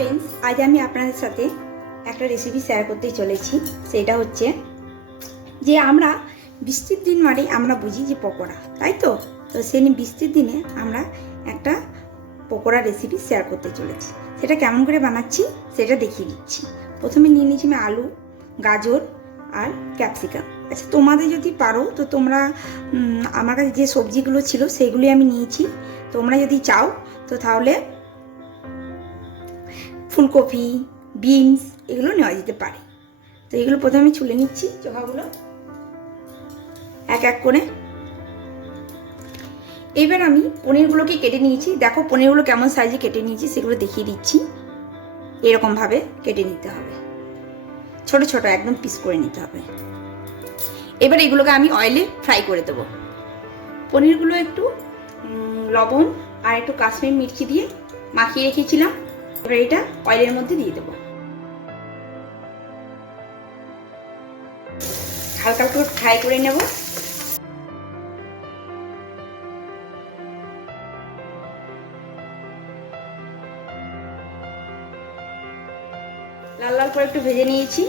Friends, আজ আমি আপনাদের সাথে একটা রেসিপি শেয়ার করতে চলেছি। সেটা হচ্ছে যে আমরা বৃষ্টির দিন মানে আমরা বুঝি যে পকোড়া, তাই তো সেই বৃষ্টির দিনে আমরা একটা পকোড়া রেসিপি শেয়ার করতে চলেছি। সেটা কেমন করে বানাচ্ছি সেটা দেখিয়ে দিচ্ছি। প্রথমে নিয়ে নিয়েছি আমি আলু, গাজর আর ক্যাপসিকাম। আচ্ছা, তোমাদের যদি পারো তো তোমরা আমার কাছে যে সবজিগুলো ছিল সেগুলোই আমি নিয়েছি। তোমরা যদি চাও তো তাহলে ফুলকপি, বিনস এগুলো নেওয়া যেতে পারে। তো এগুলো প্রথমে আমি ছুলে নিচ্ছি চোখাগুলো এক এক করে। এবার আমি পনিরগুলোকে কেটে নিয়েছি। দেখো পনিরগুলো কেমন সাইজে কেটে নিয়েছি সেগুলো দেখিয়ে দিচ্ছি। এরকমভাবে কেটে নিতে হবে, ছোট ছোট একদম পিস করে নিতে হবে। এবার এগুলোকে আমি অয়েলে ফ্রাই করে দেবো। পনিরগুলো একটু লবণ আর একটু কাশ্মীরি মির্চি দিয়ে মাখিয়ে রেখেছিলাম। এবার এটা অয়েলের মধ্যে দিয়ে দেবো। হালকা একটু ফ্রাই করে নেব। লাল লাল করে একটু ভেজে নিয়েছি।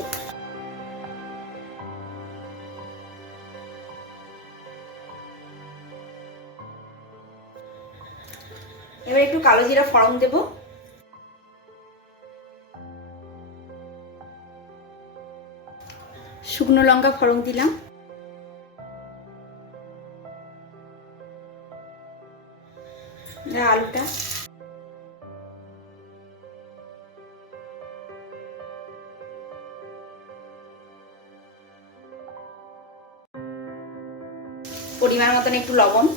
এবার একটু কালো জিরা ফোড়ন দেব। শুকনো লঙ্কা ফোড়ন দিলাম। আলুটা পরিমাণ মতন একটু লবণ,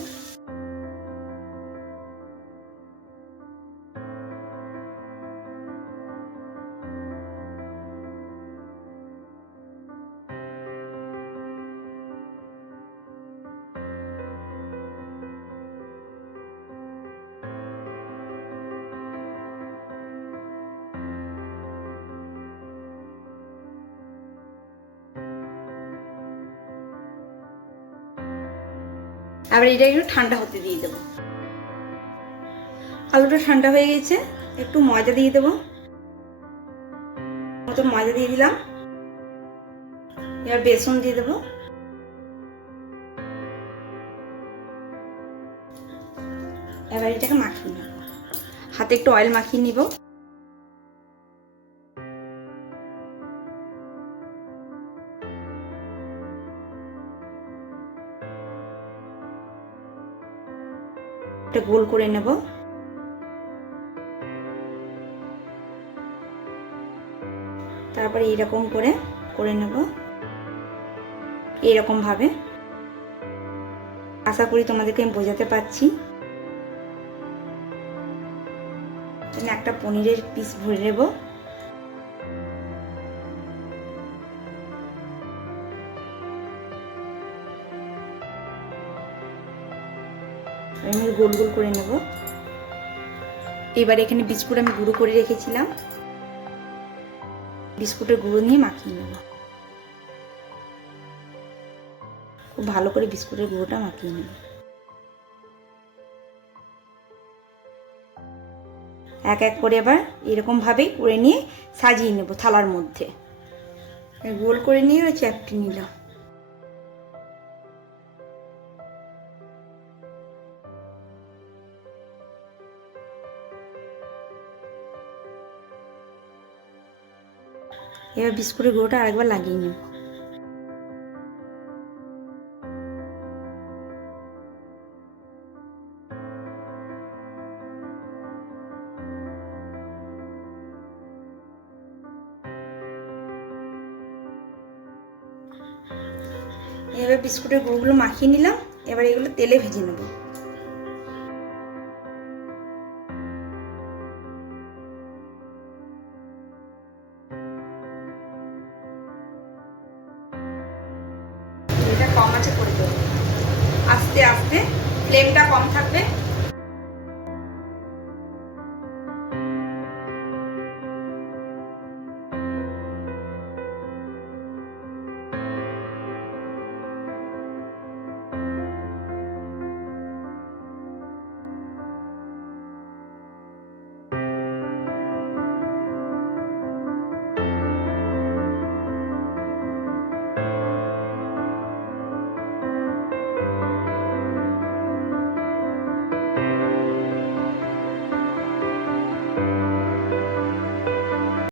আবার এটা একটু ঠান্ডা হতে দিয়ে দেবো। আলুটা ঠান্ডা হয়ে গেছে, একটু ময়দা দিয়ে দেবো। মতন ময়দা দিয়ে দিলাম। এবার বেসন দিয়ে দেবো। এবার এটাকে মাখিয়ে নেব। হাতে একটু অয়েল মাখিয়ে নিব। এটা গোল করে নেব। তারপরে এইরকম করে নেব। এইরকম ভাবে। আশা করি তোমাদেরকে আমি বোঝাতে পারছি। একটা পনিরের পিস ভরে নেব। আমি গোল গোল করে নেব। এবার এখানে বিস্কুট আমি গুঁড়ো করে রেখেছিলাম, বিস্কুটের গুঁড়ো নিয়ে মাখিয়ে নেব। খুব ভালো করে বিস্কুটের গুঁড়োটা মাখিয়ে নেব। এক এক করে এবার এরকম ভাবেই করে নিয়ে সাজিয়ে নেব থালার মধ্যে। গোল করে নিয়ে ওই চ্যাপটি নিলাম। এবার বিস্কুটের গুঁড়োটা আরেকবার লাগিয়ে নেব। এবার বিস্কুটের গুঁড়োগুলো মাখিয়ে নিলাম। এবার এগুলো তেলে ভেজে নেব। এটা কম আছে করে দেবো। আস্তে আস্তে, ফ্লেমটা কম থাকবে।